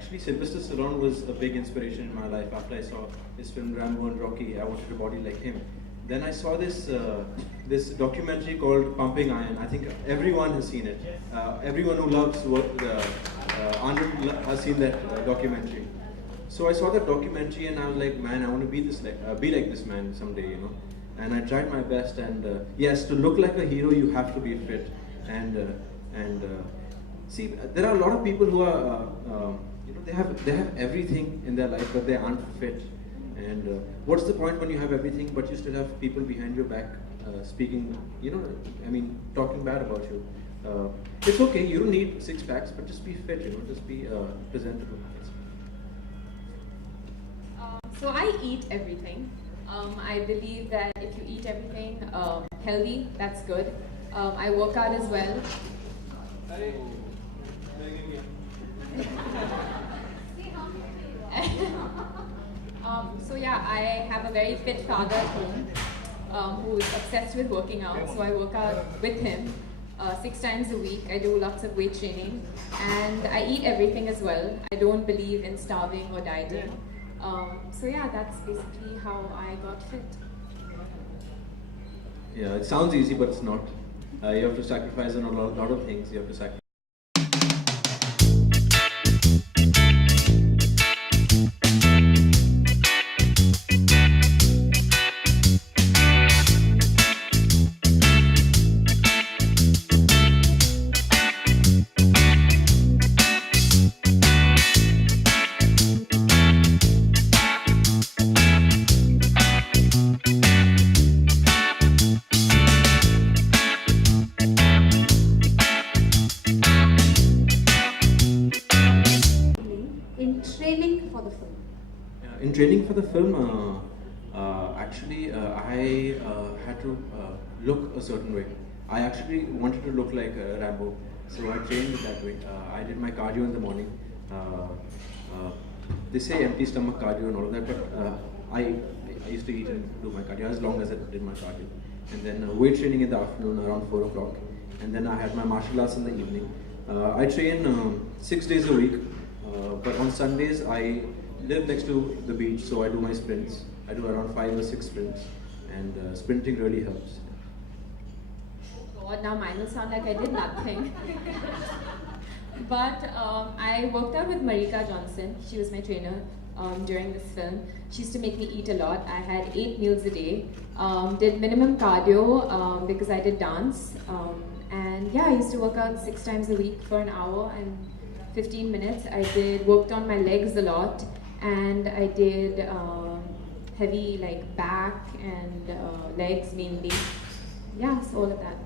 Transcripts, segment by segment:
actually, Sylvester Stallone was a big inspiration in my life. After I saw his film Rambo and Rocky, I wanted a body like him. Then I saw this documentary called Pumping Iron. I think everyone has seen it. Everyone who loves Arnold has seen that documentary. So I saw that documentary and I was like, man, I want to be like this man someday, you know. And I tried my best. And yes, to look like a hero, you have to be fit. And see, there are a lot of people who are, you know, they have everything in their life, but they aren't fit. And what's the point when you have everything, but you still have people behind your back speaking, you know, I mean, talking bad about you? It's okay, you don't need six packs, but just be fit, you know, just be presentable. So I eat everything. I believe that if you eat everything healthy, that's good. I work out as well. So yeah, I have a very fit father at home who is obsessed with working out. So I work out with him 6 times a week. I do lots of weight training and I eat everything as well. I don't believe in starving or dieting. So yeah, that's basically how I got fit. Yeah, it sounds easy, but it's not. You have to sacrifice on a lot of things. You have to sacrifice. In training for the film, actually, I had to look a certain way. I actually wanted to look like Rambo, so I trained that way. I did my cardio in the morning. They say empty stomach cardio and all of that, but I used to eat and do my cardio as long as I did my cardio. And then weight training in the afternoon around 4 o'clock. And then I had my martial arts in the evening. I train 6 days a week, but on Sundays I live next to the beach, so I do my sprints. I do around 5 or 6 sprints, and sprinting really helps. Oh God, now mine will sound like I did nothing. But I worked out with Marika Johnson. She was my trainer during this film. She used to make me eat a lot. I had 8 meals a day. Did minimum cardio because I did dance. And yeah, I used to work out 6 times a week for an hour and 15 minutes. I worked on my legs a lot. And I did heavy like back and legs mainly. Yeah, so all of that.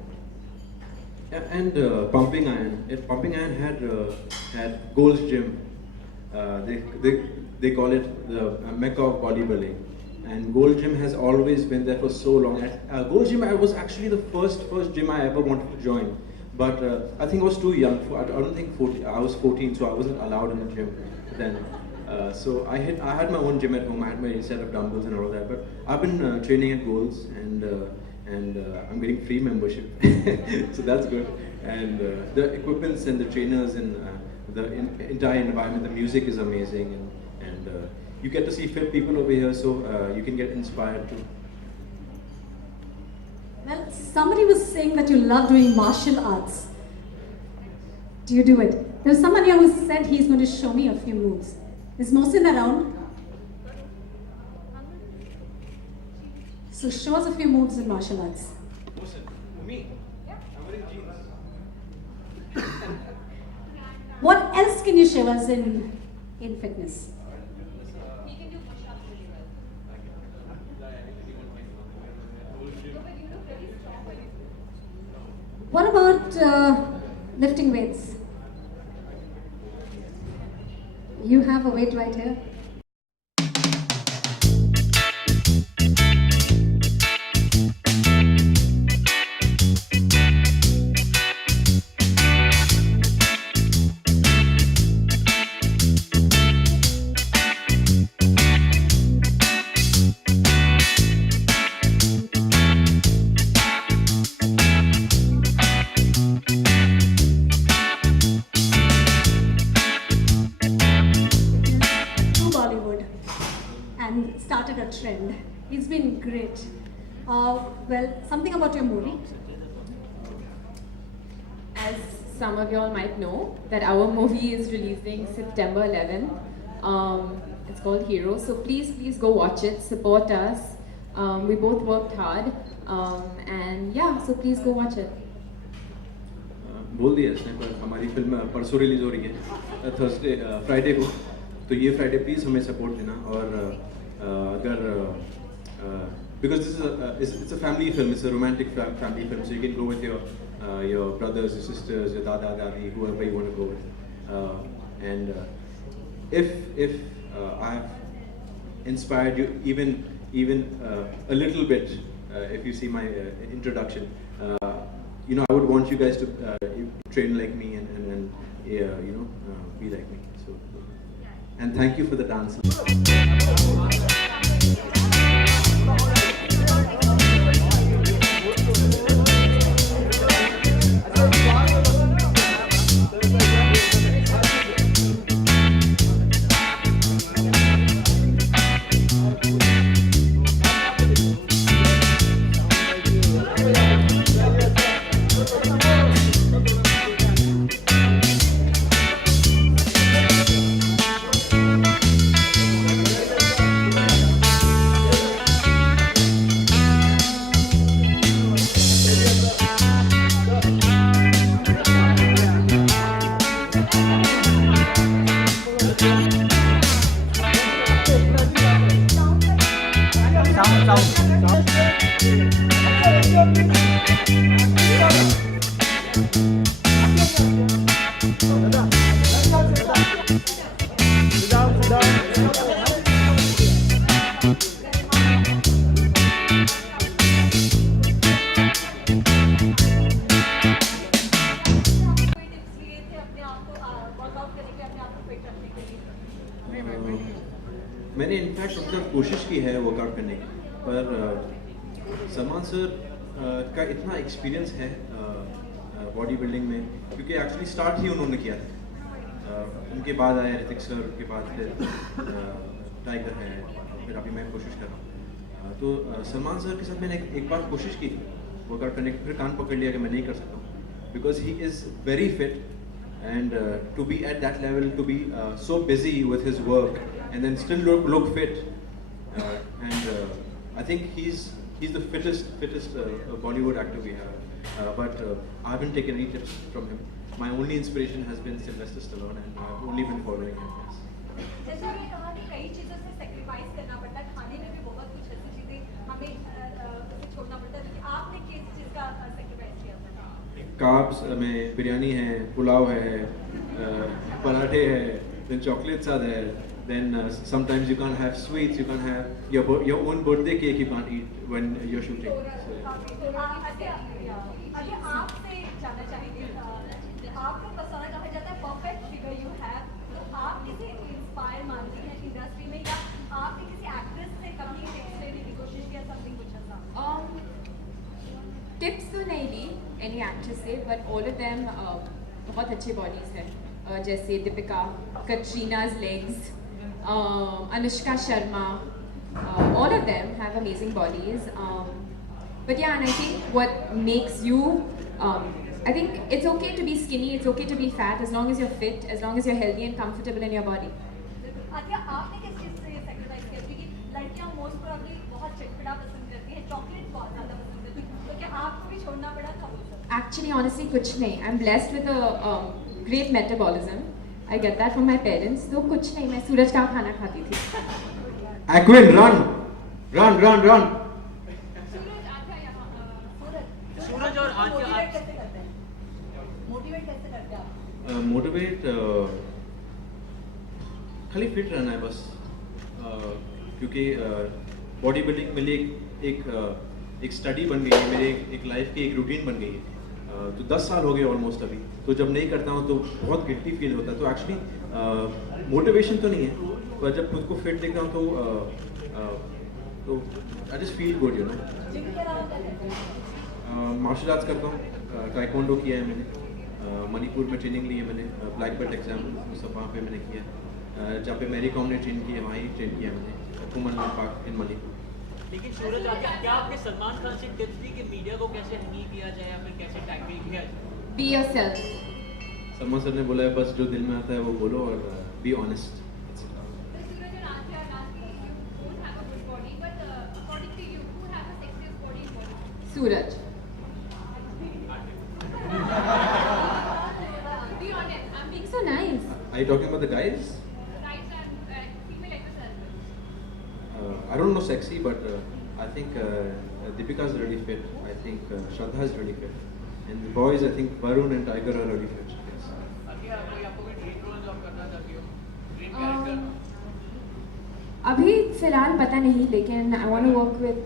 Yeah, and Pumping Iron. Pumping Iron had Gold's Gym. They call it the Mecca of bodybuilding. And Gold Gym has always been there for so long. At Gold Gym, I was actually the first gym I ever wanted to join. But I think I was too young. I don't think 14. I was 14, so I wasn't allowed in the gym then. So I had my own gym at home. I had my set of dumbbells and all of that. But I've been training at Gold's, and I'm getting free membership, so that's good. And the equipments and the trainers and the entire environment, the music is amazing, and you get to see fit people over here, so you can get inspired too. Well, somebody was saying that you love doing martial arts. Do you do it? There's somebody who said he's going to show me a few moves. Is Mohsin around? So show us a few moves in martial arts. Mohsin, me? Yeah. I'm wearing jeans. What else can you show us in fitness? He can do push-ups really well. What about lifting weights? You have a weight right here. started a trend. It's been great. Well, something about your movie. As some of y'all might know, that our movie is releasing September 11. It's called Hero. So please go watch it. Support us. We both worked hard. And yeah, so please go watch it. बोल दिया इसने, पर हमारी film परसों release हो रही है, Thursday Friday को, तो ये फ्राइडे प्लीज़ हमें सपोर्ट देना। और अगर because this is it's a family film, it's a romantic family film, so you can go with your brothers, your sisters, your दादा दादी, whoever you want to go with, and if I have inspired you even a little bit, if you see my introduction, you know, I would want you guys to train like me and you know, be like me. So, and thank you for the dance. मैंने in fact मतलब कोशिश की है workout करने की, पर Salman sir का इतना एक्सपीरियंस है बॉडी बिल्डिंग में, क्योंकि एक्चुअली स्टार्ट ही उन्होंने किया था। उनके बाद आया ऋतिक सर, उनके बाद फिर टाइगर है, फिर अभी मैं कोशिश कर रहा हूँ। तो सलमान सर के साथ मैंने एक बार कोशिश की वर्कआउट करने की, फिर कान पकड़ लिया कि मैं नहीं कर सकता, because he is very fit, and to be at that level, to be so busy with his work and then still look fit, and I think he's the fittest Bollywood actor we have, but I haven't taken any tips from him. My only inspiration has been Sylvester Stallone, and I've only been following him. जैसे आपने कहा कि कई चीज़ों से sacrifice करना पड़ता है, खाने में भी बहुत कुछ ऐसी चीज़ें हमें छोड़ना पड़ता है, तो आपने किस चीज़ का सेक्रीफाइस किया था? कार्ब्स में बिरयानी है, पुलाव है, पराठे है, then chocolates are there, then sometimes you can't have sweets, you can't have your own birthday cake you can't eat when you're shooting. अभी आपसे जानना चाहेंगे, आपको पसंद कहा जाता है परफेक्ट फिगर यू हैव, तो आप किसे इंस्पायर मानती हैं इंडस्ट्री में, या आपने किसी एक्ट्रेस से कभी टिप्स लेने की कोशिश किया, समथिंग कुछ ऐसा? टिप्स तो नहीं ली एनी एक्ट्रेस से, बट ऑल ऑफ देम बहुत अच्छी बॉडीज़ है, जैसे Deepika, कटरीना's legs, Anushka Sharma, all of them have amazing bodies. But yeah, and I think what makes you, I think it's okay to be skinny, it's okay to be fat, as long as you're fit, as long as you're healthy and comfortable in your body. Adiya, आपने किस चीज़ से sacrifice किया? क्योंकि लड़कियां most probably बहुत चटपटा पसंद करती हैं, चॉकलेट बहुत ज़्यादा पसंद करती हैं, तो क्या आपको भी छोड़ना पड़ा था वो सब? Actually, honestly, कुछ नहीं. I'm blessed with a great metabolism. I get that from my parents. तो कुछ नहीं, मैं सूरज का खाना खाती थी. Aquin, run! सूरज और आदिया कैसे करते हैं? मोटिवेट कैसे करते हैं आप? मोटिवेट खाली फिट रहना है बस, क्योंकि बॉडी बिल्डिंग मेरे लिए एक स्टडी बन गई है, मेरे एक लाइफ की एक रूटीन बन गई है। तो 10 साल हो गए ऑलमोस्ट अभी, तो जब नहीं करता हूँ तो बहुत गिल्टी फील होता है। तो एक्चुअली मोटिवेशन तो नहीं है, पर जब खुद को फिट देखता हूँ तो I just feel good, you know. Gym के अलावा क्या करते हैं? मार्शल आर्ट्स करता हूँ, टाइकोंडो किया है मैंने, मणिपुर में ट्रेनिंग ली है मैंने, ब्लैक बेल्ट एग्जाम सब वहाँ पे मैंने किया है। जहाँ पे मैरी कॉम ने ट्रेन किया वहाँ ही ट्रेन किया मैंने, कुमन पार्क इन मणिपुर। लेकिन सूरज आके क्या आपने सलमान खान से टिप्स दी कि मीडिया को कैसे हैंडल किया जाए या फिर कैसे टैकल किया जाए? Be yourself. सलमान सर ने बोला है बस जो दिल में आता है वो बोलो और be honest. So Suraj and Aarti are asking, you both have a good body, but according to you, who has the sexiest body in Bollywood? Suraj. Be honest, I'm being Being so nice. Are you talking about the guys? right and female actors as well. I don't know sexy, but I think Deepika is really fit. I think Shraddha is really fit. And the boys, I think Varun and Tiger are really fit. Yes. अभी आपको कोई dream role job करना चाहती हो? Dream Um, character? अभी फिलहाल पता नहीं, लेकिन I want to work with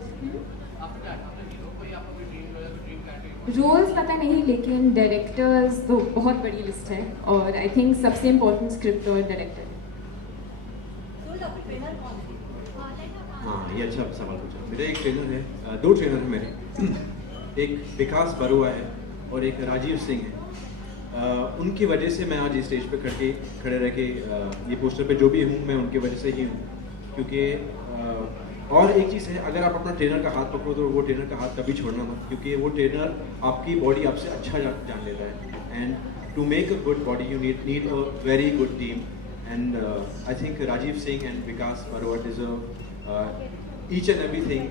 after that after hero कोई आपको कोई ड्रीम रोल या कोई ड्रीम कैरेक्टर? रोल्स पता नहीं, लेकिन डायरेक्टर्स तो बहुत बड़ी लिस्ट है, और आई थिंक सबसे इम्पोर्टेंट स्क्रिप्ट और डायरेक्टर। Suraj, आपके ट्रेनर कौन है? हाँ, ये अच्छा सवाल पूछा। मेरा एक ट्रेनर है, दो ट्रेनर हैं मेरे। एक विकास बरुआ है और एक राजीव सिंह है। उनकी वजह से मैं आज इस स्टेज पे खड़े रह के ये पोस्टर पे जो भी हूँ मैं उनकी वजह से ही हूँ, क्योंकि और एक चीज़ है, अगर आप अपना ट्रेनर का हाथ पकड़ो तो वो ट्रेनर का हाथ कभी छोड़ना मत, क्योंकि वो ट्रेनर आपकी बॉडी आपसे अच्छा जान लेता है। And to make a good body you need a very good team, and I think Rajiv Singh and Vikas Barua deserve each and everything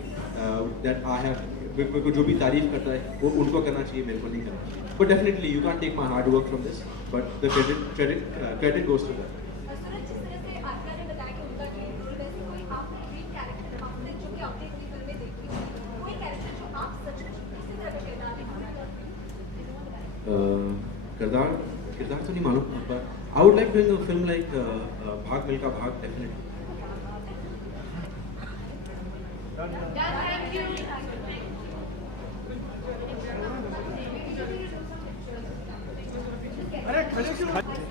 that I have. मेरे को जो भी तारीफ करता है वो उनको करना चाहिए, मेरे को नहीं करना चाहिए। But definitely you can take my hard work from this, but the credit goes to that. सूरज, जिस तरह से आर्या ने बताया कि उनका ड्रीम रोल, वैसे कोई आपने ड्रीम कैरेक्टर आपने जो कि आपने अपनी फिल्म में देखी हो, कोई कैरेक्टर जो आप सचमुच किसी तरह का किरदार निभाना चाहते किरदार तो नहीं मालूम, पर I would like doing a film like भाग मिल्खा भाग, डेफिनेटली। हो?